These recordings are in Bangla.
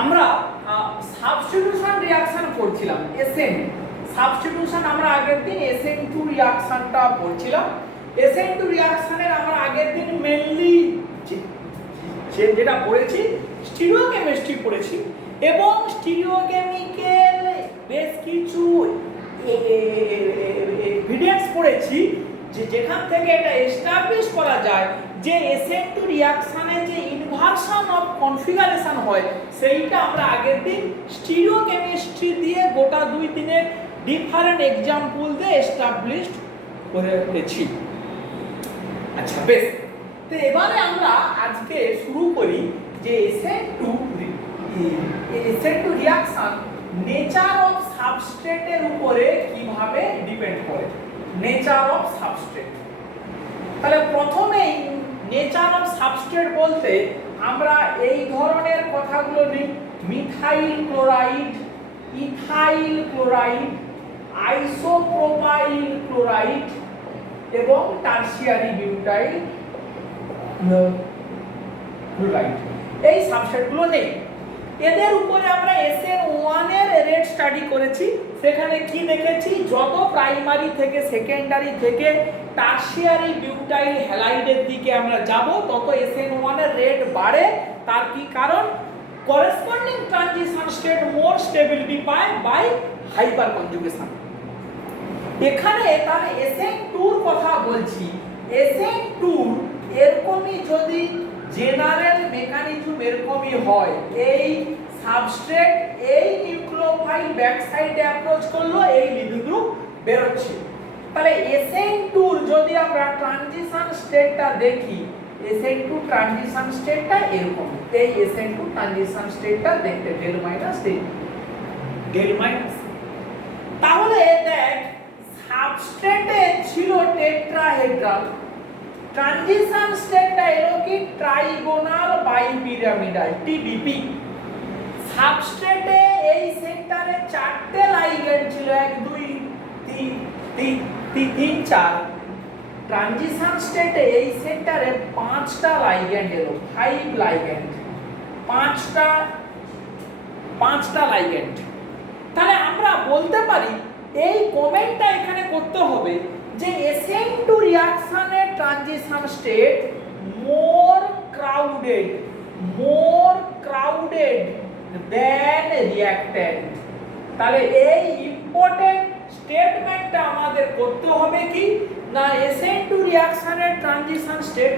আমরা সাবস্টিটিউশন রিঅ্যাকশন পড়ছিলাম। এসএন সাবস্টিটিউশন আমরা আগের দিন SN2 রিঅ্যাকশনটা পড়ছিলাম। SN2 রিঅ্যাকশনের আমরা আগের দিন মেইনলি যেটা পড়েছি স্টিরিওকেমিস্ট্রি পড়েছি এবং স্টিরিওকেমিক্যাল বেশ কিছু এভিডেন্স পড়েছি যেখান থেকে এটা এস্টাবলিশ করা যায় যে SN2 রিঅ্যাকশনে যে ইনভার্সন অফ কনফিগারেশন হয় সেইটা আমরা আগের দিন স্টিরিওকেমিস্ট্রি দিয়ে গোটা 2 দিনের ডিফারেন্ট এক্সাম্পল দিয়ে এস্টাবলিশড করেছি। আচ্ছা বেশ, তো এবারে আমরা আজকে শুরু করি যে SN2 রিঅ্যাকশন নেচার অফ সাবস্ট্রেটের উপরে কিভাবে ডিপেন্ড করে। নেচার অফ সাবস্ট্রেট, তাহলে প্রথমেই নেচার অফ সাবস্ট্রেট বলতে আমরা এই ধরনের কথাগুলো নিই: methyl chloride, ethyl chloride, isopropyl chloride এবং টারসিয়ারি বিউটাইল ক্লোরাইড। এই সাবস্ট্রেটগুলো নেই। এদের উপরে আমরা SN1 এর রেট স্টাডি করেছি। সেখানে কি দেখেছি, যত প্রাইমারি থেকে সেকেন্ডারি থেকে টারসিয়ারি বিউটাইল হ্যালাইডের দিকে আমরা যাব তত SN1 এর রেট বাড়ে। তার কি কারণ? করেসপন্ডিং ট্রানজিশন স্টেট মোর স্টেবিলিটি পায় বাই হাইপার কনজুগেশন। এখানে তাহলে SN2 এর কথা বলছি। SN2 এরকমই যদি জেনারেল মেকানিজম এরকমই হয়, এই সাবস্ট্রেট এই নিউক্লিওফাইল ব্যাক সাইডে অ্যাপ্রোচ করলো, এই লিভিং গ্রুপ বেরোচ্ছে। তাহলে SN2 যদি আমরা ট্রানজিশন স্টেটটা দেখি, SN2 ট্রানজিশন স্টেটটা এরকম। এই SN2 ট্রানজিশন স্টেটটা দেখতে ডেল মাইনাস ডেল মাইনাস। তাহলে দেখ, সাবস্ট্রেটে ছিল টেট্রাহেড্রাল, ট্রানজিশন স্টেটটা এলো কি ট্রাইগোনাল বাইপিরামিডাল TBP। সাবস্ট্রেটে এই সেন্টারে 4টে লাইগ্যান্ড ছিল, 1 2 3 4। ট্রানজিশন স্টেটে এই সেন্টারে 5টা লাইগ্যান্ড এলো, 5 লাইগ্যান্ড, 5টা লাইগ্যান্ড। তাহলে আমরা বলতে পারি, এই কমেন্টটা এখানে করতে হবে যে SN2 রিঅ্যাকশনের ট্রানজিশন স্টেট মোর ক্রাউডেড দেন রিঅ্যাক্ট্যান্ট। তাহলে এই ইম্পর্টেন্ট স্টেটমেন্টটা আমাদের করতে হবে কি না, SN2 রিঅ্যাকশনের ট্রানজিশন স্টেট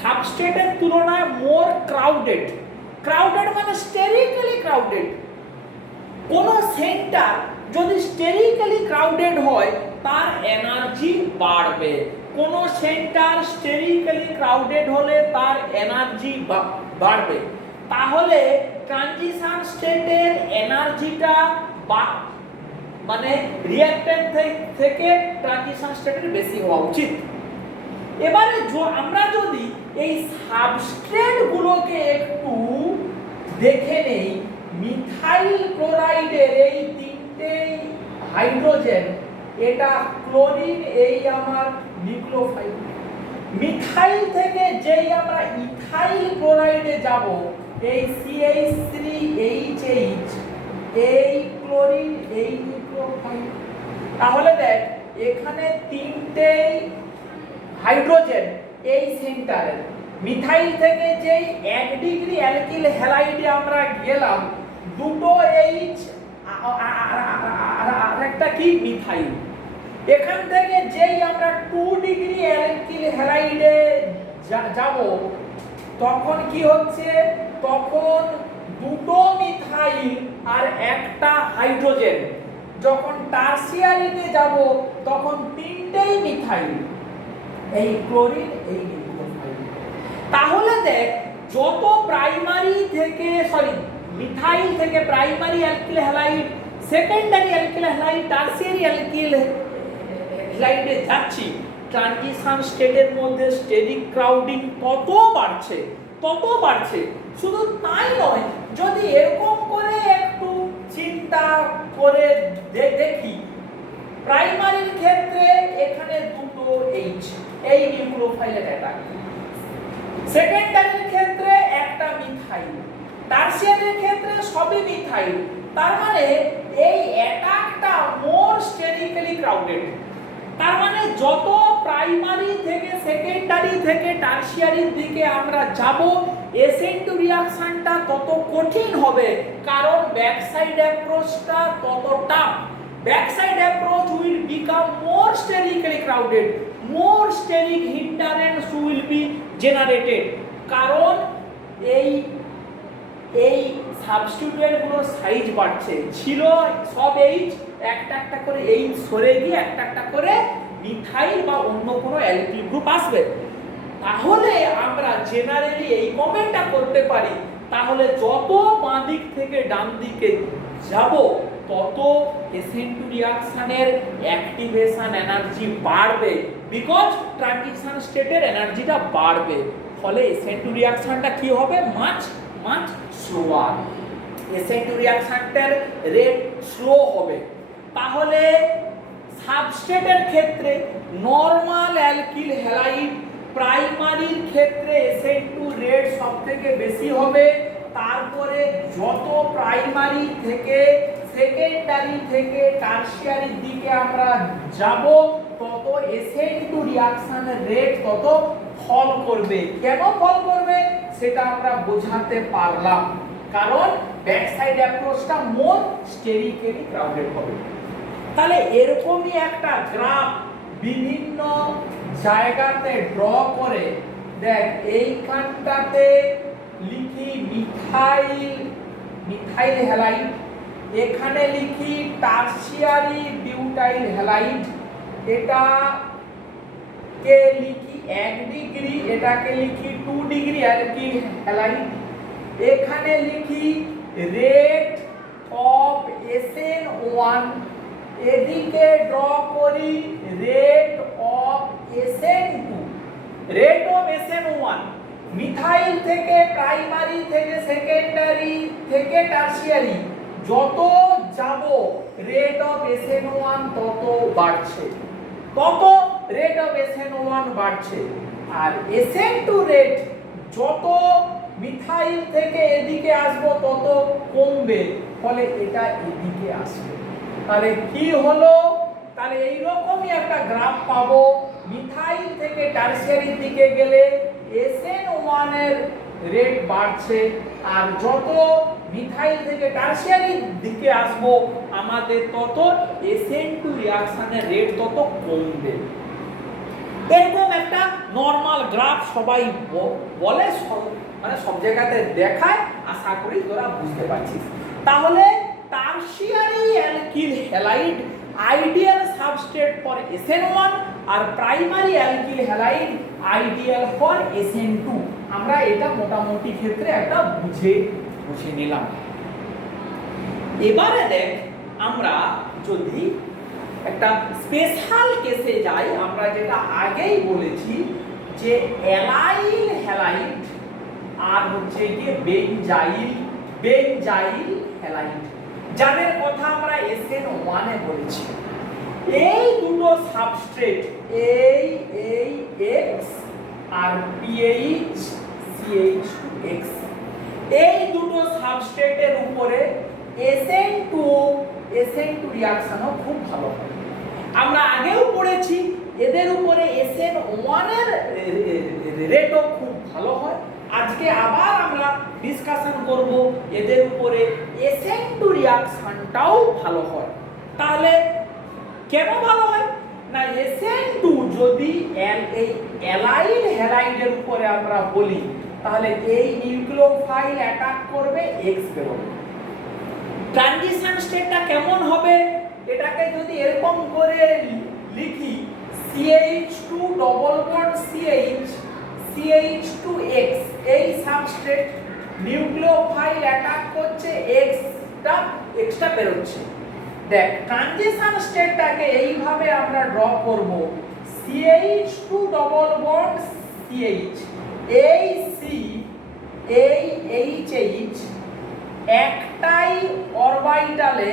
সাবস্ট্রেটের তুলনায় মোর ক্রাউডেড। ক্রাউডেড মানে স্টেরিক্যালি ক্রাউডেড। কোন সেন্টার যদি স্টেরিক্যালি ক্রাউডেড হয় তার এনার্জি বাড়বে। কোন সেন্টার স্টেরিক্যালি ক্রাউডেড হলে তার এনার্জি বাড়বে। তাহলে ট্রানজিশন স্টেটের এনার্জিটা মানে রিঅ্যাক্ট্যান্ট থেকে ট্রানজিশন স্টেটের বেশি হওয়া উচিত। এবারে আমরা যদি এই সাবস্ট্রেট গুলোকে একটু দেখে নেই, মিথাইল ক্লোরাইডের এই 3টে হাইড্রোজেন, এটা ক্লোরিন, এই আমার নিউক্লিওফাইল। মিথাইল থেকে যেই আমরা ইথাইল ক্লোরাইডে যাব, এই CH3HH, এই ক্লোরিন, এই নিউক্লিওফাইল। তাহলে দেখ, এখানে 3টে হাইড্রোজেন এই সেন্টারে। মিথাইল থেকে যেই 1 ডিগ্রি অ্যালকিল হ্যালাইডে আমরা গেলাম, 2টো H আর একটা কি মিথাইল। এখান থেকে যেই আমরা 2 ডিগ্রি অ্যালকিল হ্যালাইডে যাব, তখন কি হচ্ছে, তখন 2টো মিথাইল আর একটা হাইড্রোজেন। যখন টারসিয়ারিতে যাব তখন 3টেই মিথাইল, এই ক্লোরিন, এই নিউক্লিওফাইল। তাহলে দেখ, যত প্রাইমারি থেকে মিথাইল থেকে primary alkyl halide, secondary alkyl halide, tertiary alkyl হ্যালাইডে যাচ্ছি, ট্রানজিশন স্টেটের মধ্যে স্টেরিক ক্রাউডিং তত বাড়ছে। শুধু তাই নয়, যদি এরকম করে একটু চিন্তা করে দেখি, প্রাইমারির ক্ষেত্রে এখানে 2টো H, এই নিউক্লিওফাইলের অ্যাটাক। সেকেন্ডারির ক্ষেত্রে একটা মিথাইল। টারসিয়ারির ক্ষেত্রে সবই মিথাইল, তার মানে এই অ্যাটাকটা মোর স্টেরিক্যালি ক্রাউডেড। তার মানে যত প্রাইমারি থেকে সেকেন্ডারি থেকে টারসিয়ারির দিকে আমরা যাব, SN2 রিঅ্যাকশনটা তত কঠিন হবে, কারণ ব্যাক সাইড অ্যাপ্রোচটা তত tough. Back side approach will become more sterically crowded, more steric hindrance will be generated, কারণ এই সাবস্টিটিউয়েন্টগুলোর সাইজ বাড়ছে। ছিল সব এইচ, একটা একটা করে এইচ সরে গিয়ে একটা একটা করে মিথাইল বা অন্য কোনো অ্যালকিল গ্রুপ আসবে। তাহলে আমরা জেনারেলি এই কমেন্টটা করতে পারি, তাহলে যত বাঁ দিক থেকে ডান দিকে যাব তত SN2 রিঅ্যাকশনের অ্যাক্টিভেশন এনার্জি বাড়বে, বিকজ ট্রানজিশন স্টেটের এনার্জিটা বাড়বে। ফলে SN2 রিঅ্যাকশনটা কি হবে? Much slower. SN2 রিঅ্যাকশনটার রেট স্লো হবে। তাহলে সাবস্ট্রেটের ক্ষেত্রে নরমাল অ্যালকিল হ্যালাইড, প্রাইমারির ক্ষেত্রে SN2 রেট সবথেকে বেশি হবে। তারপরে যত প্রাইমারি থেকে সেকেন্ডারি থেকে টারসিয়ারির দিকে আমরা যাব তত SN2 রিঅ্যাকশনের রেট তত ফল করবে। কেন ফল করবে সেটা আমরা বোঝাতে পারলাম, কারণ ব্যাক সাইড অ্যাপ্রোচটা মোর স্টেরিক্যালি ক্রাউডেড হবে। তাহলে এরকমই একটা গ্রাফ বিভিন্ন জায়গাতে ড্র করে দেখ, এইখানটাতে লিখি মিথাইল হ্যালাইড, এখানে লিখি টারসিয়ারি বিউটাইল হ্যালাইড, এটা কে লিখি 1 ডিগ্রি, এটাকে লিখি 2 ডিগ্রি অ্যালকিল হ্যালাইড, এখানে লিখি রেট অফ SN1, এদিকে ড্র করি rate of SN2। Rate of SN1 methyl থেকে প্রাইমারি থেকে সেকেন্ডারি থেকে টারসিয়ারি যত যাব রেট অফ SN1 তত বাড়ছে, তত রেট অফ SN1 বাড়ছে। আর SN2 রেট যত মিথাইল থেকে এদিকে আসবো তত কমবে, ফলে এটা এদিকে আসবে। তাহলে কি হলো? তাহলে এই রকমই একটা গ্রাফ পাবো। মিথাইল থেকে টারসিয়ারির দিকে গেলে SN1 এর রেট বাড়ছে, আর যত মিথাইল থেকে টারসিয়ারির দিকে আসবো আমাদের তত SN2 রিঅ্যাকশনের রেট তত কমবে। এরকম একটা নরমাল গ্রাফ সবাই বলে, মানে সব জায়গাতে দেখায়, আশা করি তোরা বুঝতে পারছিস। তাহলে tertiary alkyl halide ideal substrate for SN1 আর primary alkyl halide ideal for SN2। আমরা এটা মোটামুটি ক্ষেত্রে একটা বুঝে নিলাম। এবারে দেখ, আমরা যদি একটা স্পেশাল কেসে যাই, আমরা যেটা আগেই বলেছি যে অ্যালাইল হ্যালাইড আর হচ্ছে গিয়ে বেনজাইল হ্যালাইড, যাদের কথা আমরা SN1 এ বলেছি। এই দুটো সাবস্ট্রেট এই X আর PH CH2X, এই দুটো সাবস্ট্রেটের উপরে SN2 রিঅ্যাকশনও খুব ভালো হয়। আমরা আগেও পড়েছি এদের উপরে SN1 এর রেটও খুব ভালো হয়। আজকে আবার আমরা ডিসকাশন করব এদের উপরে SN2 রিঅ্যাকশনটাও ভালো হয়। তাহলে কেন ভালো হয় না, SN2 যদি এই অ্যালাইল হ্যালাইডের উপরে আমরা বলি, তাহলে এই নিউক্লিওফাইল অ্যাটাক করবে, X বেরোবে। ট্রানজিশন স্টেটটা কেমন হবে, এটাকে যদি এরকম করে লিখি CH2 ডবল বন্ড CH2X, এই সাবস্ট্রেট নিউক্লিওফাইল অ্যাটাক করছে, Xটা বেরোচ্ছে। দেখ, ট্রানজিশন স্টেটটাকে এইভাবে আমরা ড্র করব, CH2 ডবল বন্ড CH, এই C এই HH একটাই অরবিটালে,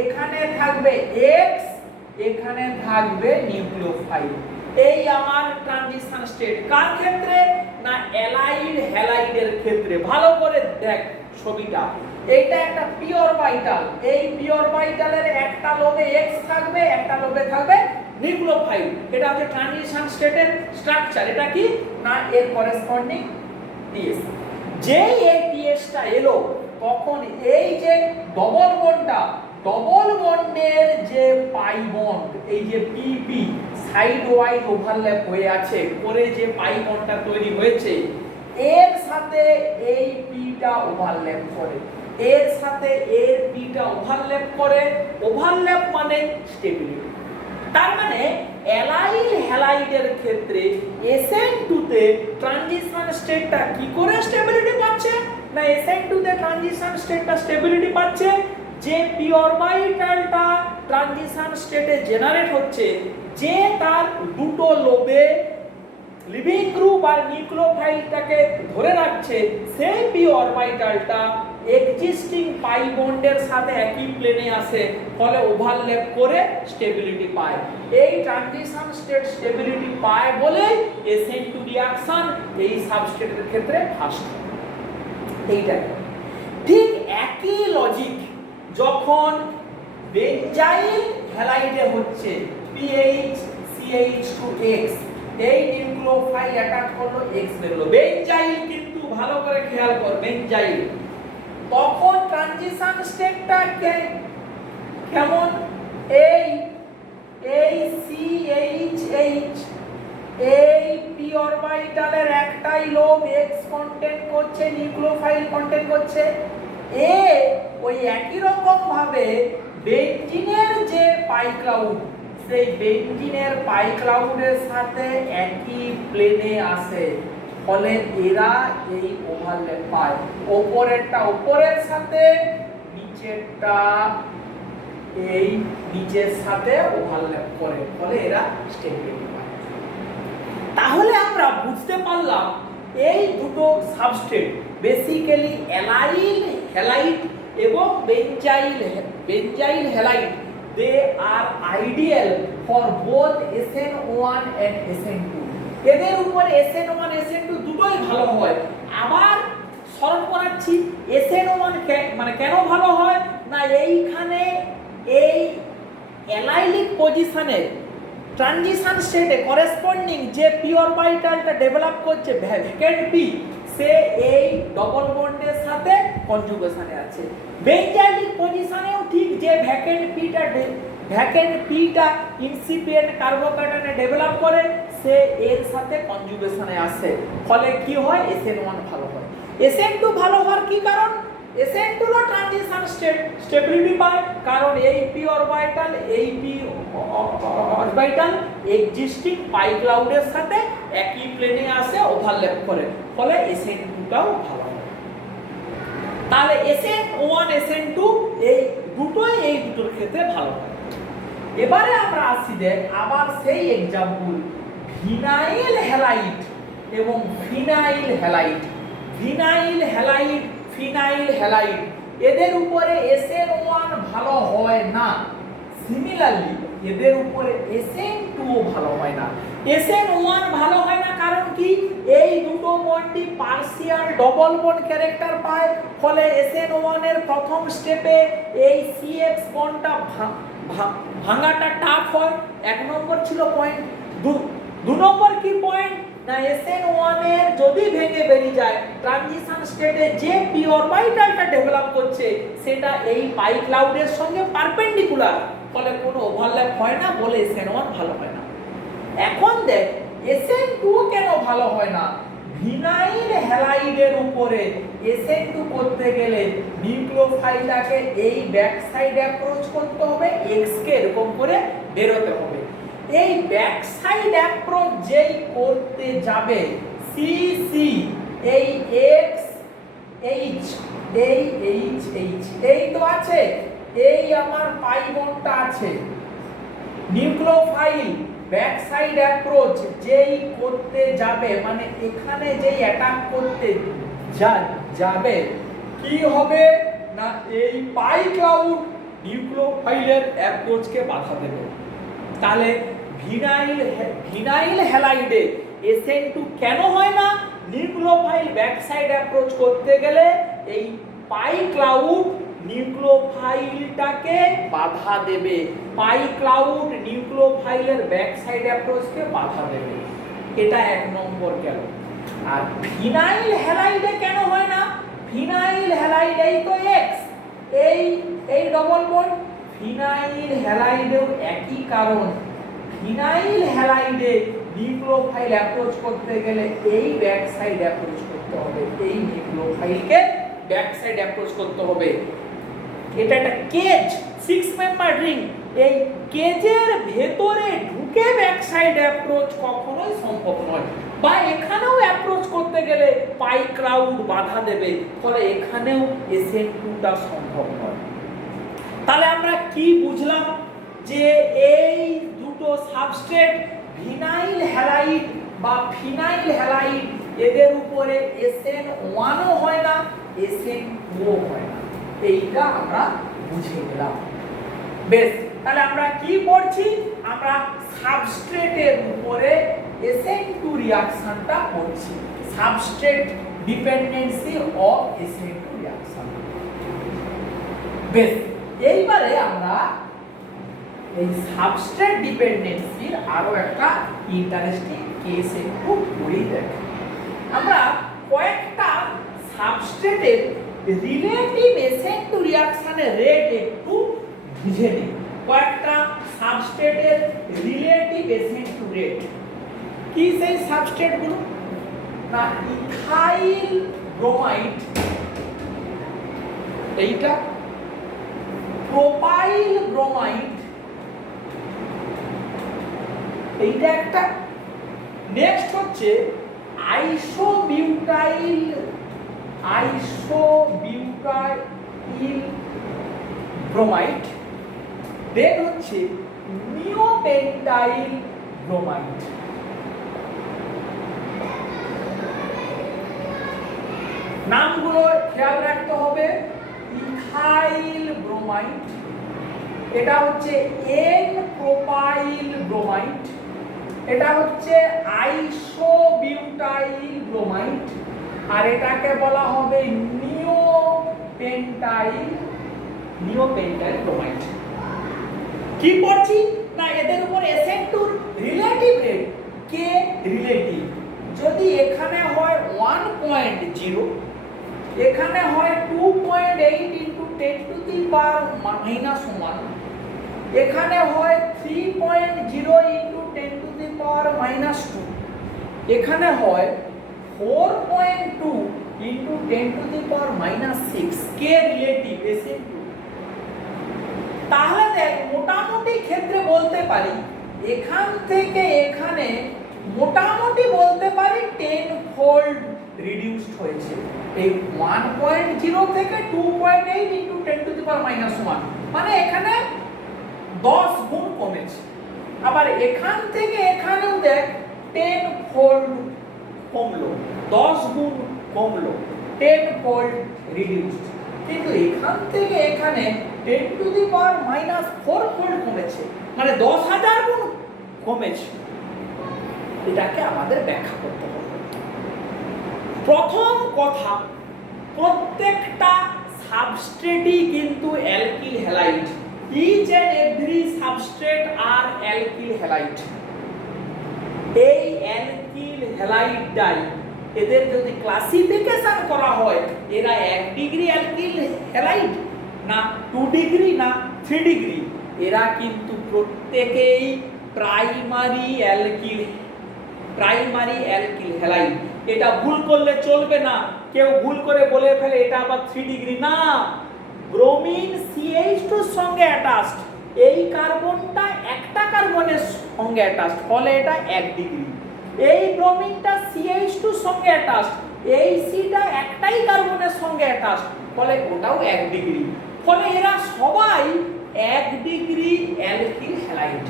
এখানে থাকবে X, এখানে থাকবে নিউক্লিওফাইল। এই আমার ট্রানজিশন স্টেট কার ক্ষেত্রে না অ্যালাইল হ্যালাইডের ক্ষেত্রে। ভালো করে দেখ, ছবিটা, এইটা একটা পি অরবিটাল। এই পি অরবিটালের একটা লোবে এক্স থাকবে, একটা লোবে থাকবে নিউক্লিওফাইল। এটা হচ্ছে ট্রানজিশন স্টেটের স্ট্রাকচার। এটা কি না এর করেসপন্ডিং টিএস। যেই এই টিএসটা এলো তখন এই যে ডবল বন্ডটা, ডবল বন্ডের যে পাই বন্ড, এই যে পিপি সাইড ওয়াইজ ওভারল্যাপ হয়ে আছে করে যে পাই বন্ডটা তৈরি হয়েছে, এর সাথে এই পিটা ওভারল্যাপ করে, এর সাথে এর পিটা ওভারল্যাপ করে। ওভারল্যাপ মানে স্টেবিলিটি। তার মানে অ্যালাইল হ্যালাইডের ক্ষেত্রে SN2 তে ট্রানজিশন স্টেটটা কি করে স্টেবিলিটি পাচ্ছে না SN2 তে ট্রানজিশন স্টেটটা স্টেবিলিটি পাচ্ছে যে পি অরবিটালটা ট্রানজিশন স্টেটে জেনারেট হচ্ছে, যে তার দুটো লোবে লিভিং গ্রুপ আর নিউক্লিওফাইলটাকে ধরে রাখছে, সেই পি অরবিটালটা এক্সিস্টিং পাই বন্ডের সাথে একই প্লেনে আসে, ফলে ওভারল্যাপ করে স্টেবিলিটি পায়। এই ট্রানজিশন স্টেট স্টেবিলিটি পায় বলে SN2 রিঅ্যাকশন এই সাবস্ট্রেটের ক্ষেত্রে ফাস্ট। এইটা ঠিক একই লজিক যখন বেঞ্জাইল হ্যালাইডে হচ্ছে PH CH2X, এই নিউক্লিওফাইল অ্যাটাক করলো, X বেরোলো। বেঞ্জাইল কিন্তু ভালো করে খেয়াল কর, বেঞ্জাইল তখন ট্রানজিশন স্টেটটা কেমন? এই CH এই পি অরবিটালের একটাই লোব X কন্টেন্ট করছে, নিউক্লিওফাইল কন্টেন্ট করছে। এ ওই একই রকম ভাবে বেঞ্জিনের যে পাই ক্লাউড, সেই বেঞ্জিনের পাই ক্লাউডের সাথে একই প্লেনে আসে, ফলে এরা এই ওভারল্যাপ পায়। উপরেরটা উপরের সাথে, নিচেরটা এই নিচের সাথে ওভারল্যাপ করে, ফলে এরা স্টেবিলিটি পায়। তাহলে আমরা বুঝতে পারলাম এই দুটো সাবস্ট্রেট বেসিক্যালি অ্যালাইল হ্যালাইড এবং benzyl halide, they are ideal for both SN1 and SN2। এদের উপর SN1 SN2 দুটোই ভালো হয়। আবার স্মরণ করাচ্ছি SN1 মানে কেন ভালো হয় না, এইখানে এই অ্যালাইলিক পজিশনে ট্রানজিশন স্টেটে করেসপন্ডিং যে পি অরবিটালটা ডেভেলপ করছে ভ্যাকেন্ট পি, সে এই ডবল বন্ডের সাথে কনজুগেশনে আছে। বেঞ্জাইলিক পজিশনেও ঠিক যে ভ্যাকেন্ট পিটা ইনসিপিয়েন্ট কার্বোক্যাটায়নে ডেভেলপ করে, সে এর সাথে কনজুগেশনে আসে, ফলে কি হয় SN1 ভালো হয়। SN2 ভালো হওয়ার কি কারণ? SN2 র ট্রানজিশন স্টেট স্টেবিলিটি পায়, কারণ এই পি অরবিটাল এক্সিস্টিং পাই ক্লাউডের সাথে একই প্লেনে আসে, ওভারল্যাপ করে, ফলে SN2 টাও ভালো হয়। তাহলে SN1 SN2 এই দুটোই এই দুটোর ক্ষেত্রে ভালো হয়। এবারে আমরা আসি দেখ আবার সেই एग्जांपल ভিনাইল হ্যালাইড এবং ফিনাইল হ্যালাইড। ফিনাইল হ্যালাইড এদের উপরে SN1 ভালো হয় না, সিমিলারলি এদের উপরে SN2 ভালো হয় না। SN1 ভালো হয় না কারণ কি, এই দুটো বন্ডই পার্সিয়াল ডবল বন্ড ক্যারেক্টার পায়, ফলে SN1 এর প্রথম স্টেপে এই CX বন্ডটা ভাঙাটা টাফ হয়। এক নম্বর ছিল পয়েন্ট। দু নম্বর কি পয়েন্ট না, SN1 এর যদি ভেঙে বেরিয়ে যায়, ট্রানজিশন স্টেটে যে পি অরবিটালটা ডেভেলপ করছে সেটা এই পাই ক্লাউডের সঙ্গে পারপেন্ডিকুলার, ফলে কোনো ওভারল্যাপ হয় না, বলে SN1 ভালো হয় না। এখন দেখ SN2 কেন ভালো হয় না। ভিনাইল হ্যালাইডের উপরে SN2 করতে গেলে নিউক্লিওফাইলটাকে এই ব্যাক সাইড অ্যাপ্রোচ করতে হবে, X কে এরকম করে বেরোতে হবে। এই ব্যাক সাইড অ্যাপ্রোচ যেই করতে যাবে CC এই X H এই তো আছে, এই আমার পাই বন্ডটা আছে, নিউক্লিওফাইল ব্যাক সাইড অ্যাপ্রোচ যেই করতে যাবে, মানে এখানে যেই অ্যাটাক করতে যাবে, কি হবে না এই পাই ক্লাউড নিউক্লিওফাইলের অ্যাপ্রোচকে বাধা দেবে। তাহলে ভিনাইল হ্যালাইডে SN2 কেন হয় না, নিউক্লিওফাইল ব্যাক সাইড অ্যাপ্রোচ করতে গেলে এই পাই ক্লাউড নিউক্লিওফাইলটাকে বাধা দেবে, পাই ক্লাউড নিউক্লিওফাইলের ব্যাক সাইড অ্যাপ্রোচকে বাধা দেবে। এটা 1 নম্বর গেল। আর ফিনাইল হ্যালাইডে কেন হয় না? ফিনাইল হ্যালাইডেই তো এক্স, এই ডবল বন্ড। ফিনাইল হ্যালাইডেও একই কারণ। ফিনাইল হ্যালাইডে নিউক্লিওফাইল অ্যাপ্রোচ করতে গেলে এই ব্যাক সাইড অ্যাপ্রোচ করতে হবে, এই নিউক্লিওফাইলকে ব্যাক সাইড অ্যাপ্রোচ করতে হবে। এটা একটা কেজ, 6 মেম্বার রিং, এই কেজের ভেতরে ঢুকে ব্যাক সাইড অ্যাপ্রোচ কখনোই সম্ভব নয়, বা এখানেও অ্যাপ্রোচ করতে গেলে পাই ক্লাউড বাধা দেবে, ফলে এখানেও SN2টা সম্ভব নয়। তাহলে আমরা কি বুঝলাম? যে এই দুটো সাবস্ট্রেট ভিনাইল হ্যালাইড বা ফিনাইল হ্যালাইড, এদের উপরে SN1ও হয় না, SN2ও হয় না। এইটা আমরা বুঝে নিলাম। বেশ, তাহলে আমরা কি করছি? আমরা সাবস্ট্রেটের উপরে SN2 রিঅ্যাকশনটা করছি, substrate dependency of SN2 reaction. বেশ, এইবারে আমরা এই সাবস্ট্রেট ডিপেন্ডেন্সির আরো একটা ইন্টারেস্টিং কেস একটু পড়ে দেখি। আমরা কয়েকটা সাবস্ট্রেটের রিলেটিভ SN2 রিঅ্যাকশনের রেট একটু বুঝে নিই। কয়েকটা সাবস্ট্রেটের রিলেটিভ SN2 রেট কি? সেই সাবস্ট্রেটগুলো না, ইথাইল ব্রোমাইড, এইটা প্রোপাইল ব্রোমাইড, এইটা একটা। নেক্সট হচ্ছে আইসোবিউটাইল ব্রোমাইড, দেন হচ্ছে নিওপেন্টাইল ব্রোমাইড। নামগুলো খেয়াল রাখতে হবে। ইথাইল ব্রোমাইড, এটা হচ্ছে এন প্রোপাইল ব্রোমাইড, এটা হচ্ছে আইসোবিউটাইল ব্রোমাইড, আর এটাকে বলা হবে নিওপেন্টাইল ব্রোমাইড। কি পড়ছি না, এদের উপর SN2 রিলেটিভ রেট কে রিলেটিভ। যদি এখানে হয় 1.0, এখানে হয় 2.8 × 10⁻⁻1, এখানে হয় 3.0 × 10⁻², এখানে হয় 4.2 × 10⁻6 কে রিলেটিভ SN2। তাহলে দেখ, মোটামুটি ক্ষেত্রে বলতে পারি এখান থেকে এখানে মোটামুটি বলতে পারি 10 ফোল্ড রিডিউসড হয়েছে। এই 1.0 থেকে 2.8 × 10⁻1, মানে এখানে 10 গুণ কমেছে। আবার এখান থেকে এখানেও দেখ 10 ফোল্ড কমলো, 10 গুণ কমলো, 10 ফোল্ড রিডিউসড। কিন্তু এখান থেকে এখানে 10⁻⁴ ফোল্ড কমেছে, মানে 10,000 গুণ কমেছে। এটাকে আমাদের ব্যাখ্যা করতে হবে। প্রথম কথা, প্রত্যেকটা সাবস্ট্রেটই কিন্তু alkyl halide. Each and every substrate are alkyl halide. এই অ্যালকিল হ্যালাইডটাই, এদের যদি ক্লাসিফিকেশন করা হয়, এরা 1 ডিগ্রি অ্যালকিল হ্যালাইড না 2 ডিগ্রি না 3 ডিগ্রি, এরা কিন্তু প্রত্যেকেই প্রাইমারি অ্যালকিল হ্যালাইড। এটা ভুল করলে চলবে না। কেউ ভুল করে বলে ফেলে এটা আবার 3 ডিগ্রি, না, ব্রোমিন CH2 এর সঙ্গে অ্যাটাচড, এই কার্বনটা একটা কার্বনের সঙ্গে অ্যাটাচড, ফলে এটা 1 ডিগ্রি। এই ব্রোমিনটা CH2 এর সঙ্গে অ্যাটাচড, এই সিটা একটাই কার্বনের সঙ্গে অ্যাটাচড, ফলে ওটাও 1 ডিগ্রি। ফলে এরা সবাই 1 ডিগ্রি অ্যালকিল হ্যালাইড,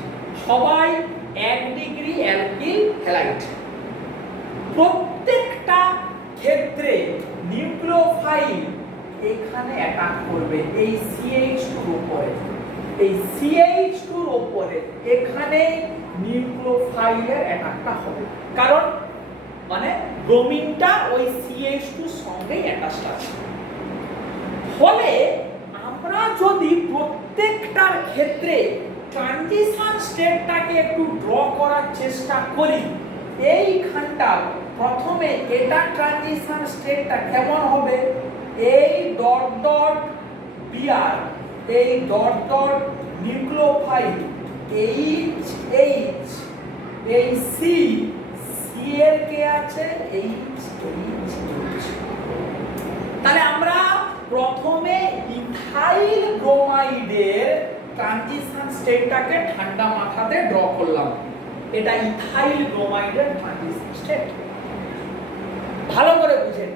সবাই 1 ডিগ্রি অ্যালকিল হ্যালাইড। প্রত্যেকটা ক্ষেত্রে নিউক্লিওফাইল এখানে অ্যাটাক করবে এই CH2 এর উপরে, এই CH2 এর উপরে এখানে নিউক্লিওফাইলের অ্যাটাকটা হবে, কারণ মানে ব্রোমিনটা ওই CH2 এর সঙ্গে অ্যাটাচড আছে। প্রত্যেকটার ক্ষেত্রে ট্রানজিশন স্টেটটাকে একটু ড্র করার চেষ্টা করি। এইখানটা প্রথমে এটা ট্রানজিশন স্টেটটা কেমন হবে, এই ডট ডট বিআর, এই dot dot nucleophile H H, এই সি, সি এর কে আছে এইচ এইচ এইচ। তাহলে আমরা প্রথমে ইথাইল ব্রোমাইডের ট্রানজিশন স্টেটটাকে ঠান্ডা মাথাতে ড্র করলাম। এটা ইথাইল ব্রোমাইডের ট্রানজিশন স্টেট। ভালো করে বুঝেন,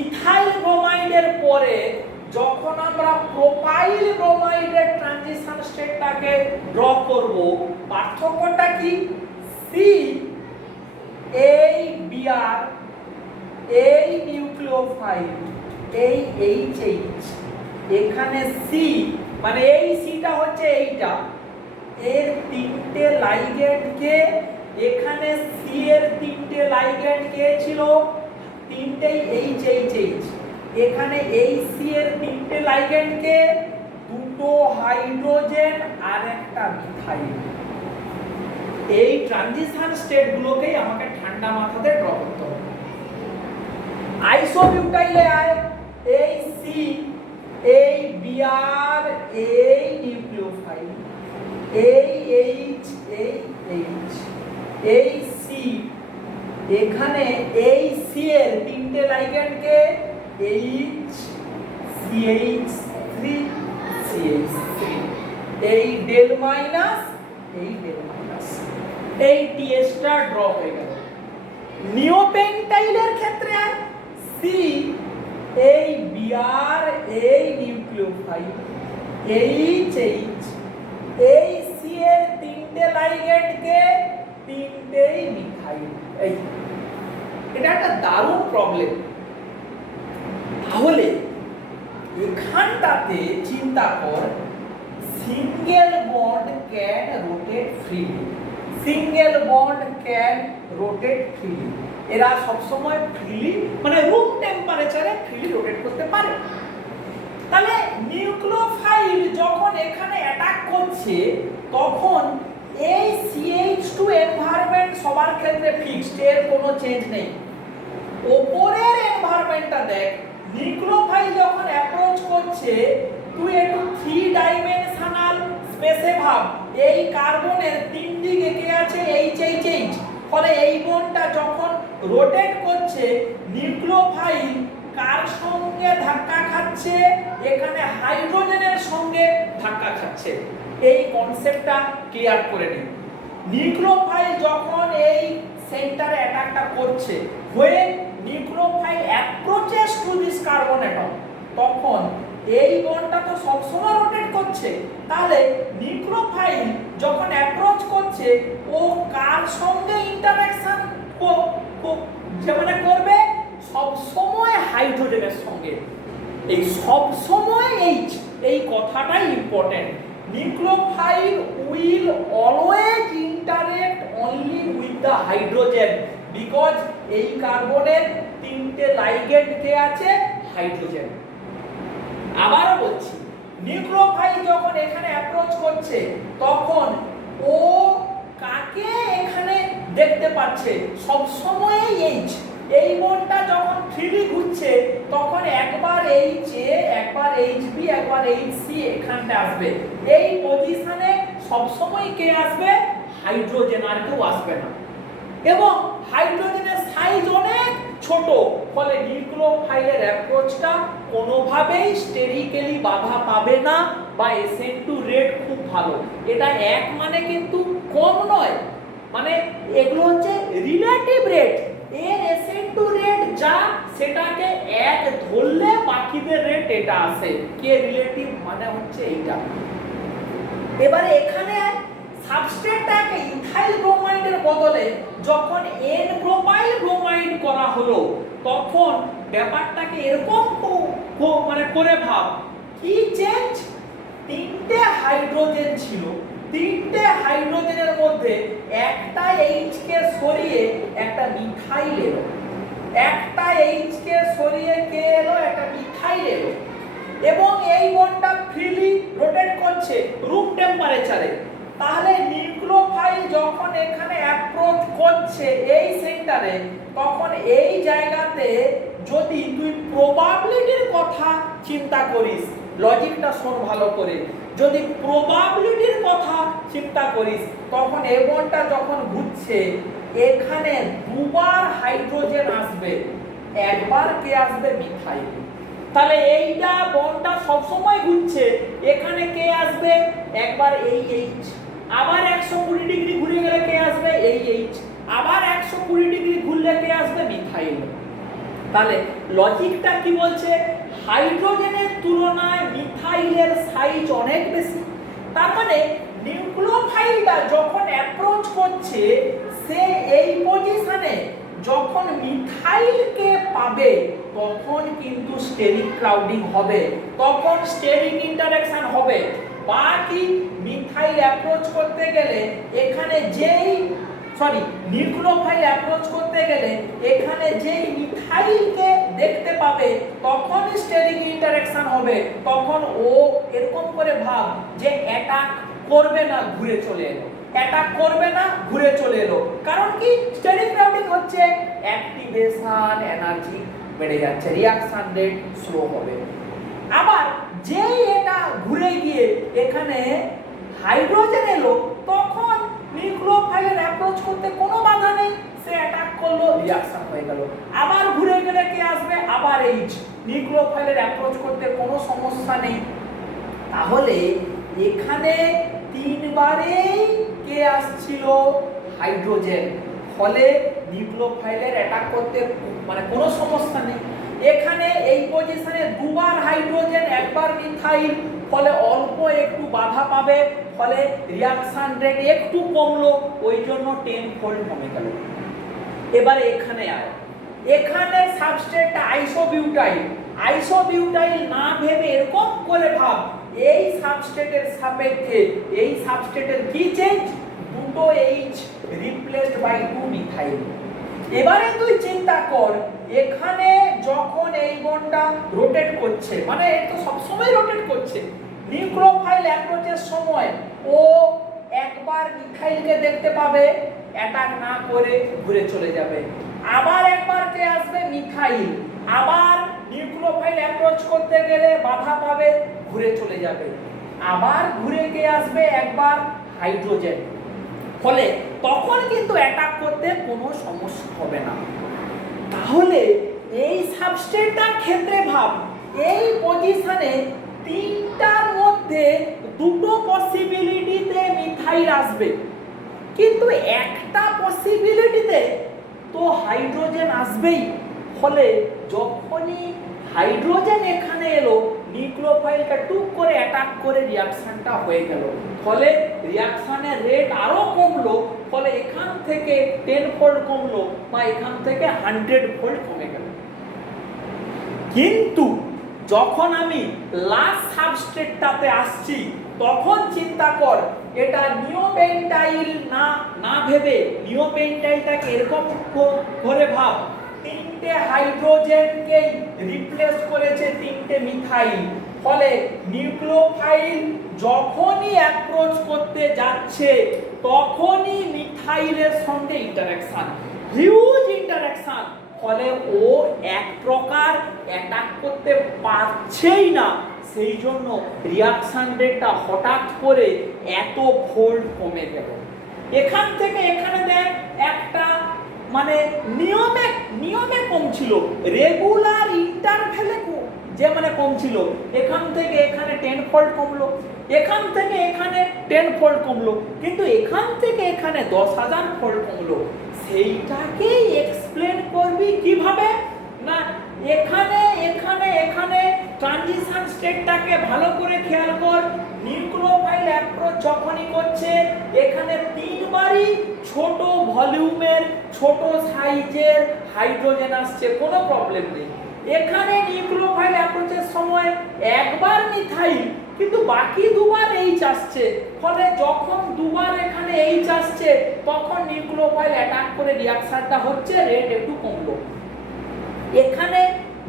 ইথাইল ব্রোমাইডের পরে যখন আমরা প্রোপাইল ব্রোমাইডের ট্রানজিশন স্টেটটাকে ড্র করব, পার্থক্যটা কি, সি এই বিআর, এই নিউক্লিওফাইল, এই এইচ এইচ, এখানে সি মানে এই সিটা হচ্ছে এইটা, এর তিনটে লাইগ্যান্ড কে, এখানে সি এর তিনটে লাইগ্যান্ড কে ছিল, তিনটেই এইচ এইচ এইচ, এখানে এই সি এর তিনটে লাইগ্যান্ড কে, দুটো হাইড্রোজেন আর একটা মিথাইল। এই ট্রানজিশন স্টেট গুলোকেই আমাকে ঠান্ডা মাথাতে ড্র করতে হবে। আইসোবিউটাইলে আয়, এই সি, এই বিআর, এই নিউক্লিওফাইল, এই এইচ, এই এইচ, এই সি, এখানে এই সি এর তিনটে লাইগ্যান্ড কে, এইচ CH3 CH3, এই ডেল মাইনাস, এই ডেল মাইনাস, এই টিএসটা ড্র হয়ে গেল। নিওপেন্টাইলের ক্ষেত্রে সি, এই বিআর, এই নিউক্লিওফাইল, এইচ এইচ, এই সি এর তিনটে লাইগ্যান্ড কে, তিনটেই মিথাইল। এই এটা একটা দারুণ প্রবলেম। তাহলে এখানটাতে চিন্তা কর, single bond can rotate freely, single bond can rotate freely, এরা সব সময় ফ্রিলি মানে রুম টেম্পারেচারে ফ্রিলি রোটেট করতে পারে। তাহলে নিউক্লিওফাইল যখন এখানে অ্যাটাক করছে, তখন এই CH2 এনভায়রনমেন্ট সবার ক্ষেত্রে ফিক্সড, এর কোনো চেঞ্জ নেই। উপরের এনভায়রনমেন্টটা দেখ, নিউক্লিওফাইল যখন অ্যাপ্রোচ করছে, তুই একটু 3 ডাইমেনশনাল স্পেসে ভাব, এই কার্বনের তিন দিকে কে আছে HHH, ফলে এই বন্ডটা যখন রোটেট করছে, নিউক্লিওফাইল কার সঙ্গে ধাক্কা খাচ্ছে, এখানে হাইড্রোজেনের সঙ্গে ধাক্কা খাচ্ছে। এই কনসেপ্টটা ক্লিয়ার করে নিন। নিউক্লিওফাইল যখন এই সেন্টারে অ্যাটাকটা করছে, when nucleophile approaches to this carbon atom, তখন এই বন্ডটা তো সবসময় রোটেট করছে। তাহলে নিউক্লিওফাইল যখন অ্যাপ্রোচ করছে, ও কার সঙ্গে ইন্টারঅ্যাকশন মানে করবে, সব সময় হাইড্রোজেনের সঙ্গে। এই সব সময় এইচ, এই কথাটাই important. Nucleophile will always interact only with the hydrogen because এই কার্বনের তিনটে লাইগ্যান্ড কে আছে হাইড্রোজেন। আবারও বলছি, নিউক্লিওফাইল যখন এখানে অ্যাপ্রোচ করছে, তখন ও কাকে এখানে দেখতে পাচ্ছে, সব সময় এইচ। এই বন্ডটা যখন ফ্রিলি ঘুরছে, তখন একবার এইচ এ, একবার এইচ বি, একবার এইচ সি এখানটা আসবে। এই পজিশনে সবসময় কে আসবে, হাইড্রোজেন, আর কেউ আসবে না। এবং হাইড্রোজেনের সাইজ অনেক ছোট, ফলে নিউক্লিওফাইলের অ্যাপ্রোচটা কোনোভাবেই স্টেরিক্যালি বাধা পাবে না, বা SN2 রেট খুব ভালো। এটা এক মানে কিন্তু কম নয়, মানে এগুলো হচ্ছে রিলেটিভ রেট। এর SN2 রেট যা, সেটাকে এক ধরলে বাকিদের রেট এটা আসে। কে রিলেটিভ মানে হচ্ছে এইটা। এবারে এখানে সাবস্ট্রেটটাকে ইথাইল ব্রোমাইডের বদলে যখন N প্রোপাইল ব্রোমাইড করা হলো, তখন ব্যাপারটাকে এরকম মানে করে ভাব, কি চেঞ্জ, তিনটে হাইড্রোজেন ছিল, তিনটে হাইড্রোজেনের মধ্যে একটা এইচ কে সরিয়ে একটা মিথাইল এলো, একটা এইচ কে সরিয়ে কে এলো, একটা মিথাইল এলো, এবং এই বন্ডটা ফ্রিলি রোটেট করছে রুম টেম্পারেচারে, তাহলে নিউক্লিওফাইল যখন এখানে অ্যাপ্রোচ করছে এই সেন্টারে, তখন এই জায়গাতে যদি তুই প্রবাবিলিটির কথা চিন্তা করিস, লজিকটা শোন ভালো করে, যদি প্রবাবিলিটির কথা চিন্তা করিস, তখন এই বন্ডটা যখন ঘুরছে এখানে দুবার হাইড্রোজেন আসবে, একবার কে আসবে? মিথাইল। তাহলে এইটা বন্ডটা সবসময় ঘুরছে, এখানে কে আসবে? একবার এই এইচ, আবার 120 ডিগ্রি ঘুরে গেলে কে আসবে? এই এইচ, আবার 120 ডিগ্রি ঘুরলে কে আসবে? মিথাইল। তাহলে লজিকটা কি বলছে? হাইড্রোজেনের তুলনায় মিথাইলের সাইজ অনেক বেশি। তার মানে নিউক্লিওফাইলটা যখন অ্যাপ্রোচ করছে সে এই পজিশনে যখন মিথাইলকে পাবে তখন কিন্তু স্টেরিক ক্রাউডিং হবে, তখন স্টেরিক ইন্টারঅ্যাকশন হবে। বাকি মিথাইল অ্যাপ্রোচ করতে গেলে এখানে যেই নিউক্লিওফাইল অ্যাপ্রোচ করতে গেলে এখানে যেই মিথাইলকে দেখতে পাবে তখন স্টেরিক ইন্টারঅ্যাকশন হবে, তখন ও এরকম করে ভাব যে অ্যাটাক করবে না, ঘুরে চলে এলো, অ্যাটাক করবে না, ঘুরে চলে এলো। কারণ কি? স্টেরিক ক্রাউডিং হচ্ছে, অ্যাক্টিভেশন এনার্জি বেড়ে যাচ্ছে, রিঅ্যাকশন রেট স্লো হবে। আবার যেই এটা ঘুরে গিয়ে এখানে হাইড্রোজেন এলো তখন নিউক্লিওফাইলের অ্যাপ্রোচ করতে কোনো বাধা নেই, সে অ্যাটাক করলো, রিঅ্যাকশন হয়ে গেল। আবার ঘুরে গেলে কে আসবে? আবার এইচ, নিউক্লিওফাইলের অ্যাপ্রোচ করতে কোনো সমস্যা নেই। তাহলে এখানে তিনবারেই কে আসছিল? হাইড্রোজেন, ফলে নিউক্লিওফাইলের অ্যাটাক করতে মানে কোনো সমস্যা নেই। এখানে এই পজিশনে দুবার হাইড্রোজেন, একবার মিথাইল, ফলে অল্প একটু বাধা পাবে, ফলে রিঅ্যাকশন রেট একটু কমলো, ওই জন্য 10 ফোল্ড কমে গেল। এবারে এখানে আয়, এখানে সাবস্ট্রেটটা আইসোবিউটাইল, আইসোবিউটাইল না ভেবে এরকম করে ভাব এই সাবস্ট্রেটের সাপেক্ষে এই সাবস্ট্রেটের কি চেঞ্জ? দুটো এইচ রিপ্লেসড বাই 2 মিথাইল। এবারে তুই চিন্তা কর এখানে যখন এই বন্ডটা রোটেট করছে, মানে এটা তো সব সময় রোটেট করছে, নিউক্লিওফাইল অ্যাপ্রোচের সময় ও একবার মিথাইলকে দেখতে পাবে, অ্যাটাক না করে ঘুরে চলে যাবে, আবার একবার কে আসবে? মিথাইল, আবার নিউক্লিওফাইল অ্যাপ্রোচ করতে গেলে বাধা পাবে, ঘুরে চলে যাবে, আবার ঘুরে কে আসবে? একবার হাইড্রোজেন, ফলে তখন কিন্তু অ্যাটাক করতে কোনো সমস্যা হবে না। তাহলে এই সাবস্ট্রেটটার ক্ষেত্রে ভাব এই পজিশনে তিনটার মধ্যে দুটো পসিবিলিটিতে মিথাইল আসবে, কিন্তু একটা পসিবিলিটিতে তো হাইড্রোজেন আসবেই। ফলে যখনই হাইড্রোজেন এখানে এলো নিউক্লিওফাইলটা টুক করে অ্যাটাক করে রিঅ্যাকশনটা হয়ে গেল, ফলে রিঅ্যাকশনের রেট আরো কমলো, ফলে এখান থেকে 10 ফোল্ড কমলো বা এখান থেকে 100 ফোল্ড কমে গেল। কিন্তু যখন আমি লাস্ট সাবস্ট্রেটটাতে আসছি তখন চিন্তা কর এটা নিওপেন্টাইল না ভেবে নিওপেন্টাইলটাকে এরকম করে ভাব তিনটে হাইড্রোজেনকে রিপ্লেস করেছে তিনটে মিথাইল, ফলে নিউক্লিওফাইল যখনই অ্যাপ্রোচ করতে যাচ্ছে তখনই মিথাইলের সঙ্গে ইন্টারঅ্যাকশন, হিউজ ইন্টারঅ্যাকশন, ফলে ও এক প্রকার অ্যাটাক করতে পারছেই না, সেই জন্য রিঅ্যাকশন রেটটা হঠাৎ করে এত ফোল্ড কমে গেল। এখান থেকে এখানে দেখ একটা মানে নিয়মে কমছিল, রেগুলার ইন্টারভ্যালে যে মানে কমছিল, এখান থেকে এখানে 10 ফোল্ড কমলো, এখান থেকে এখানে 10 ফোল্ড কমলো, কিন্তু এখান থেকে এখানে 10,000 ফোল্ড কমলো। সেইটাকে এক্সপ্লেন করবি কিভাবে? না এখানে এখানে এখানে ট্রানজিশন স্টেটটাকে ভালো করে খেয়াল কর। নিউক্লিওফাইল অ্যাপ্রোচ যখনই করছে এখানে তিনবারই ছোট ভলিউমের ছোট সাইজের হাইড্রোজেন আসছে, কোনো প্রবলেম নেই। এখানে নিউক্লিওফাইল অ্যাপ্রোচের সময় একবার মিথাইল, কিন্তু বাকি দুবার এইচ আসছে, ফলে যখন দুবার এখানে এইচ আসছে তখন নিউক্লিওফাইল অ্যাটাক করে রিঅ্যাকশনটা হচ্ছে, রেট একটু কমলো। এখানে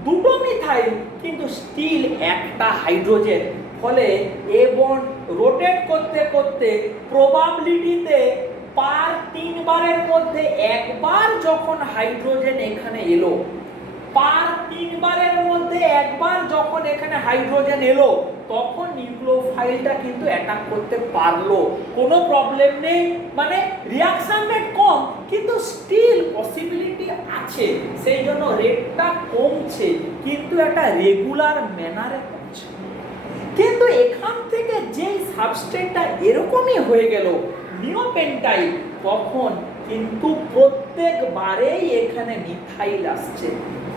দুটো মিথাইল কিন্তু স্টিল একটা হাইড্রোজেন, ফলে এ বন্ড রোটেট করতে করতে প্রবাবিলিটিতে পার 3 বারের মধ্যে একবার যখন হাইড্রোজেন এখানে এলো, পার 3 বারের মধ্যে একবার যখন এখানে হাইড্রোজেন এলো, তখন নিউক্লিওফাইলটা কিন্তু অ্যাটাক করতে পারলো, কোনো প্রবলেম নেই। মানে রিঅ্যাকশন রেট কম কিন্তু স্টিল পসিবিলিটি আছে, সেই জন্য রেটটা কমছে কিন্তু একটা রেগুলার ম্যানারে কমছে। কিন্তু এখান থেকে যেই সাবস্ট্রেটটা এরকমই হয়ে গেল নিওপেন্টাইল, তখন কিন্তু প্রত্যেকবারেই এখানে মিথাইল আসছে,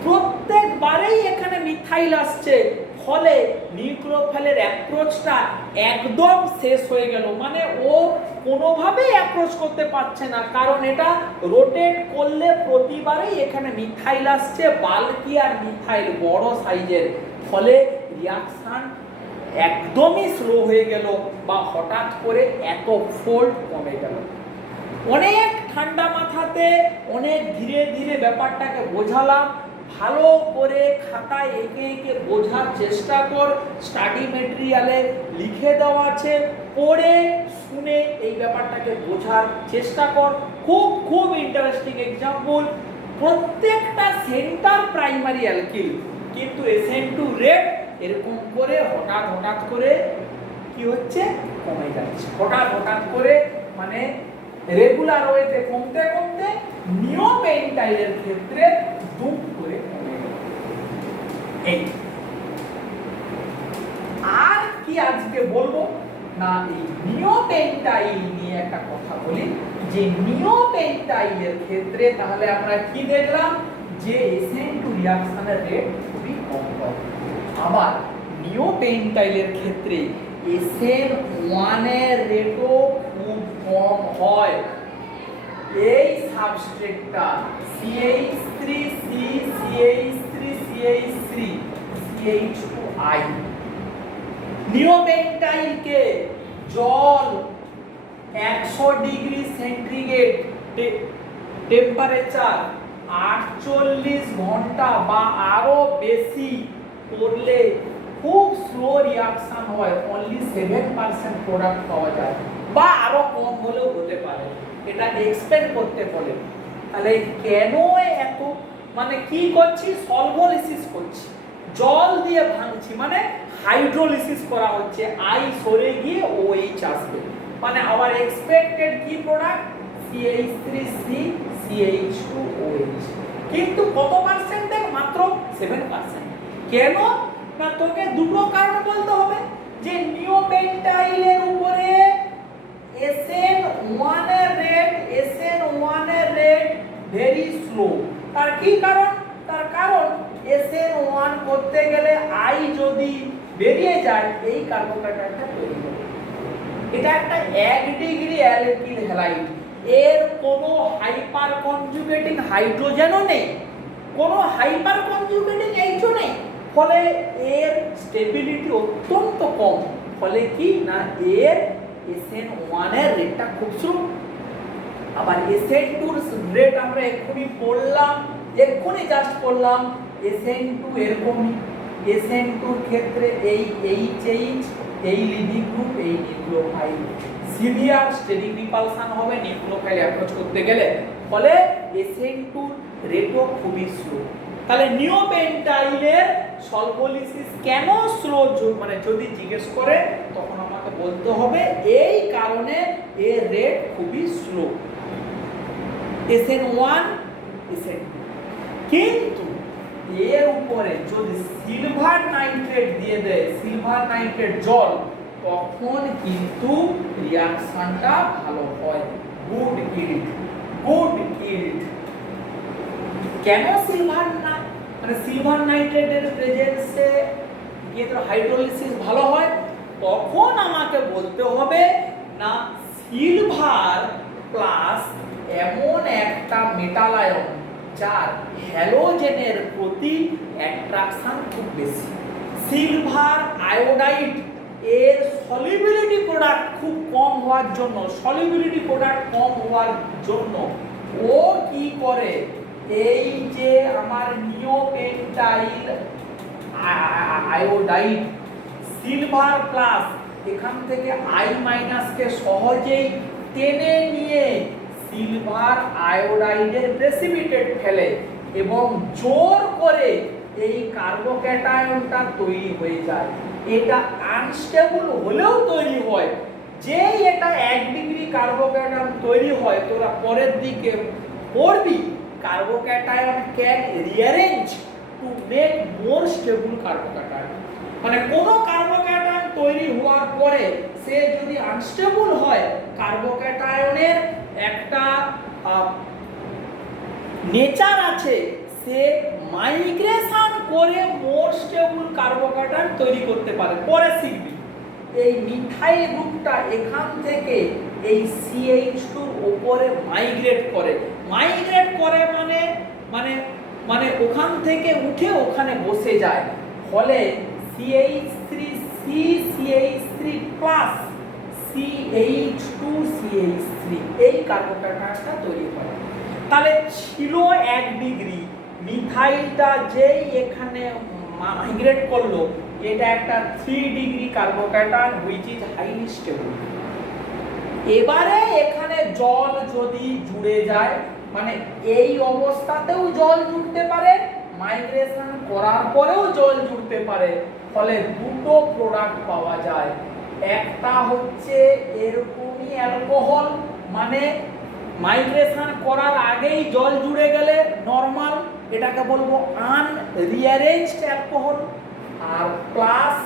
প্রত্যেকবারেই এখানে মিথাইল আসছে, ফলে নিউক্লিওফাইলের অ্যাপ্রোচটা একদম শেষ হয়ে গেল। মানে ও কোনোভাবেই অ্যাপ্রোচ করতে পারছে না, কারণ এটা রোটেট করলে প্রতিবারেই এখানে মিথাইল আসছে, বাল্কি আর মিথাইল বড় সাইজের, ফলে রিঅ্যাকশন একদমই স্লো হয়ে গেল বা হঠাৎ করে এত ফোল্ড কমে গেল। অনেক ঠান্ডা মাথাতে অনেক ধীরে ধীরে ব্যাপারটাকে বোঝালাম, ভালো করে খাতায় এঁকে এঁকে বোঝার চেষ্টা কর, স্টাডি মেটেরিয়ালে লিখে দেওয়া আছে, পড়ে শুনে এই ব্যাপারটাকে বোঝার চেষ্টা কর। খুব খুব ইন্টারেস্টিং এক্সাম্পল, প্রত্যেকটা সেন্টার প্রাইমারি অ্যালকিল কিন্তু SN2 রেট এরকম করে হঠাৎ হঠাৎ করে কি হচ্ছে, কমে যাচ্ছে, হঠাৎ করে, মানে রেগুলার ওয়েতে কমতে কমতে নিওপেন্টাইলের ক্ষেত্রে দুম করে কমে গেল। এই আর কি আজকে বলবো না, এই নিওপেন্টাইল নিয়ে একটা কথা বলি, যে নিওপেন্টাইলের ক্ষেত্রে তাহলে আমরা কি দেখলাম, যে SN2 রিঅ্যাকশনের রেট খুবই কম হয়। আবার নিওপেন্টাইলের ক্ষেত্রে SN1 এর রেটও খুব কম হয়। এই সাবস্ট্রেটটা CH3C CH3CH3 CH2I, নিওপেন্টাইলকে জল 100 ডিগ্রি সেন্টিগ্রেড টেম্পারেচার 48 ঘন্টা বা আরো বেশি করলে খুব স্লো রিঅ্যাকশন হয়, অনলি 7% প্রোডাক্ট পাওয়া যায় বা আরো কম হলেও হতে পারে, এটা এক্সপেক্ট করতে বলে। তাহলে কেন এত, মানে কি করছি, সলভোলিসিস করছি, জল দিয়ে ভাঙছি, মানে হাইড্রোলিসিস করা হচ্ছে, আই সরে গিয়ে OH আসবে, মানে আওয়ার এক্সপেক্টেড কি প্রোডাক্ট CH3C CH2OH, কিন্তু কত পার্সেন্টের, মাত্র 7%। কেন না, তোকে দুটো কারণ বলতে হবে, যে নিওপেন্টাইলের উপরে SN1 এর রেট ভেরি স্লো। তার কি কারণ, তার কারণ SN1 করতে গেলে আই যদি বেরিয়ে যায় এই কার্বোহাইড্রেটটা তৈরি হবে, এটা একটা 1 ডিগ্রি অ্যালকিল হ্যালাইড, এর কোনো হাইপার কনজুগেটিং হাইড্রোজেনও নেই, কোনো হাইপার কনজুগেটিং এইচও নেই, ফলে এর স্টেবিলিটি অত্যন্ত কম, ফলে কি না এর SN1 এর রেটটা খুব স্লো। আবার SN2 এর রেট আমরা এক্ষুনি পড়লাম, জাস্ট পড়লাম, SN2 এরকমই, SN2 এর ক্ষেত্রে এই HH, এই লিভিং গ্রুপ, এই নিউক্লিওফাইল, সিভিয়ার স্টেরিক রিপালশন হবে নিউক্লিওফাইল অ্যাপ্রোচ করতে গেলে, ফলে SN2 রেটও খুবই স্লো। তাহলে নিওপেন্টাইলের সলভোলিসিস কেন স্লো, মানে যদি জিজ্ঞেস করে তখন আমাকে বলতে হবে এই কারণে এর রেট খুবই স্লো, SN1 SN2। কিন্তু এর উপরে যদি সিলভার নাইট্রেট দিয়ে দেয়, সিলভার নাইট্রেট জল, তখন কিন্তু রিঅ্যাকশনটা ভালো হয়, গুড ইল্ড। কেন সিলভার না, মানে সিলভার নাইট্রেটের প্রেজেন্সে হাইড্রোলিসিস ভালো হয়, তখন আমাকে বলতে হবে না সিলভার প্লাস এমন একটা মেটাল আয়ন যার হ্যালোজেনের প্রতি অ্যাট্রাকশন খুব বেশি, সিলভার আয়োডাইড এর সলিবিলিটি প্রোডাক্ট খুব কম হওয়ার জন্য, ও কি করে, এই যে আমার নিওপেন্টাইল আয়োডাইড সিলভার প্লাস এখান থেকে আই মাইনাস কে সহজেই টেনে নিয়ে সিলভার আয়োডাইডের প্রেসিপিটেট ফেলে এবং জোর করে এই কার্বোক্যাটায়নটা তৈরি হয়ে যায়। এটা আনস্টেবল হলেও তৈরি হয়। যেই এটা 1 ডিগ্রি কার্বোক্যাটায়ন তৈরি হয়, তোরা পরের দিকে পড়বি carbocation can rearrange to make more stable carbocation. মানে কোনো কার্বোক্যাটায়ন তৈরি হওয়ার পরে সে যদি আনস্টেবল হয়, কার্বোক্যাটায়নের একটা নেচার আছে, সে মাইগ্রেশন করে মোর স্টেবল কার্বোক্যাটায়ন তৈরি করতে পারে। পরে শিখবি এই মিথাইল গ্রুপটা এখান থেকে এই CH2 উপরে মাইগ্রেট করে মানে মানে মানে ওখান থেকে উঠে ওখানে বসে যায়, ফলে CH3 CH3 plus CH2 CH3 এই কার্বোক্যাটায়নটা তৈরি হয়। তাহলে ছিল 1 ডিগ্রি, মিথাইলটা যেই এখানে মাইগ্রেট করলো, এটা একটা 3 degree carbocation which is highly stable. এবারে এখানে জল যদি জুড়ে যায়, মানে এই অবস্থাতেও জল জুড়তে পারে, মাইগ্রেশন করার পরেও জল জুড়তে পারে, ফলে দুটো প্রোডাক্ট পাওয়া যায়। একটা হচ্ছে এরকমই অ্যালকোহল, মানে মাইগ্রেশন করার আগেই জল জুড়ে গেলে নরমাল, এটাকে বলবো আনরিঅ্যারেঞ্জড অ্যালকোহল। আর প্লাস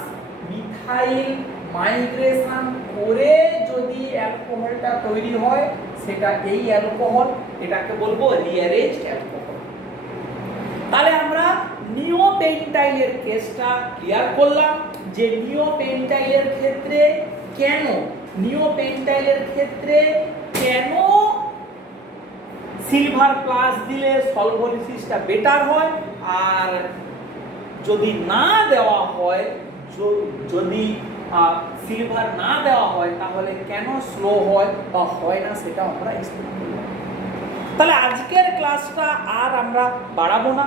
মিথাইল মাইগ্রেশন করে যদি অ্যালকোহলটা তৈরি হয়, সেটা এই অ্যালকোহল, এটাকে বলবো রিঅ্যারেঞ্জড অ্যালকোহল। তাহলে আমরা নিওপেন্টাইলের কেসটা ক্লিয়ার করলাম যে নিওপেন্টাইলের ক্ষেত্রে কেন সিলভার প্লাস দিলে সলভোলিসিসটা বেটার হয়, আর যদি না দেওয়া হয়, যদি সিলভার না দেওয়া হয়, তাহলে কেন স্লো হয় বা হয় না সেটা আমরা এক্সপ্লেন করলাম। তাহলে আজকের ক্লাসটা আর আমরা বাড়াবো না।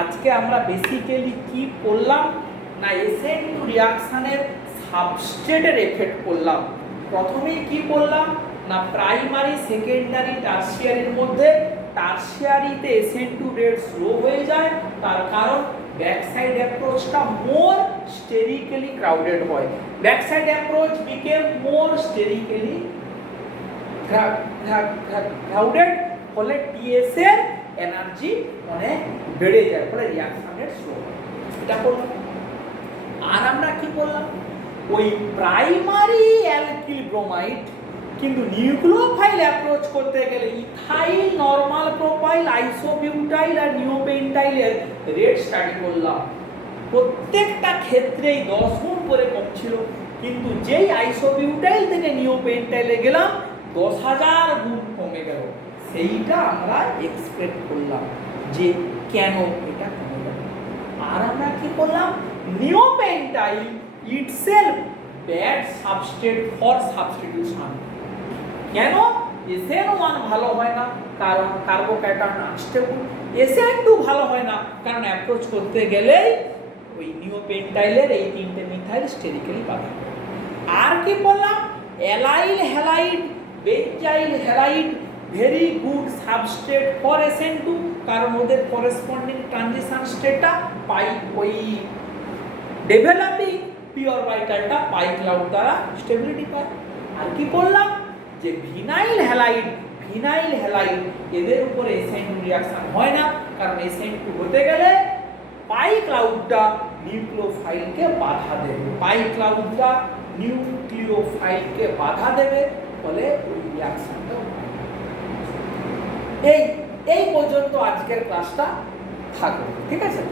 আজকে আমরা বেসিক্যালি কি করলাম না, SN2 রিঅ্যাকশনের সাবস্ট্রেটের এফেক্ট করলাম। প্রথমেই কি করলাম না, প্রাইমারি সেকেন্ডারি টারসিয়ারির মধ্যে টারসিয়ারিতে SN2 রেট স্লো হয়ে যায়, তার কারণ ব্যাকসাইড অ্যাপ্রোচটা মোর স্টেরিক্যালি ক্রাউডেড হয়। ব্যাকসাইড অ্যাপ্রোচ বিকেম মোর স্টেরিক্যালি ক্রাউডেড, ফলে TS এর এনার্জি অনেক বেড়ে যায়, ফলে রিঅ্যাকশন রেট স্লো হয়। এটা করলাম। আর আমরা কি করলাম, ওই প্রাইমারি অ্যালকিল ব্রোমাইড কিন্তু নিউক্লিওফাইল অ্যাপ্রোচ করতে গেলে ইথাইল, নরমাল প্রোপাইল, আইসোবিউটাইল আর নিওপেন্টাইলের রেট স্টাডি করলাম। প্রত্যেকটা ক্ষেত্রেই 10 গুণ করে কম ছিল, কিন্তু যেই আইসোবিউটাইল থেকে নিওপেন্টাইলে গেলাম 10,000 গুণ কমে গেল। সেইটা আমরা এক্সপেক্ট করলাম যে কেন এটা কমে গেল। আর আমরা কি করলাম, neopentyl itself bad substrate for substitution. কেন SN1 ভালো হয় না, কারণ কার্বোক্যাটায়ন আনস্টেবল। SN2 ভালো হয় না, কারণ অ্যাপ্রোচ করতে গেলেই ওই নিওপেন্টাইলের এই তিনটে মিথাইল স্টেরিক্যালি বাধা। আর কি বললাম, allyl halide, benzyl halide very good substrate for SN2, কারণ ওদের করেসপন্ডিং ট্রানজিশন স্টেটটা পাই ওই ডেভেলপিং পিওর ভাইটালটা পাই ক্লাউড দ্বারা স্টেবিলিটি পায়। আর কি বললাম যে ভিনাইল হ্যালাইড এদের উপরে SN2 রিঅ্যাকশন হয় না, কারণ SN2 হতে গেলে পাই ক্লাউডটা নিউক্লিওফাইলকে বাধা দেবে, ফলে ওই রিঅ্যাকশনটা এই পর্যন্ত আজকের ক্লাসটা থাকবে। ঠিক আছে।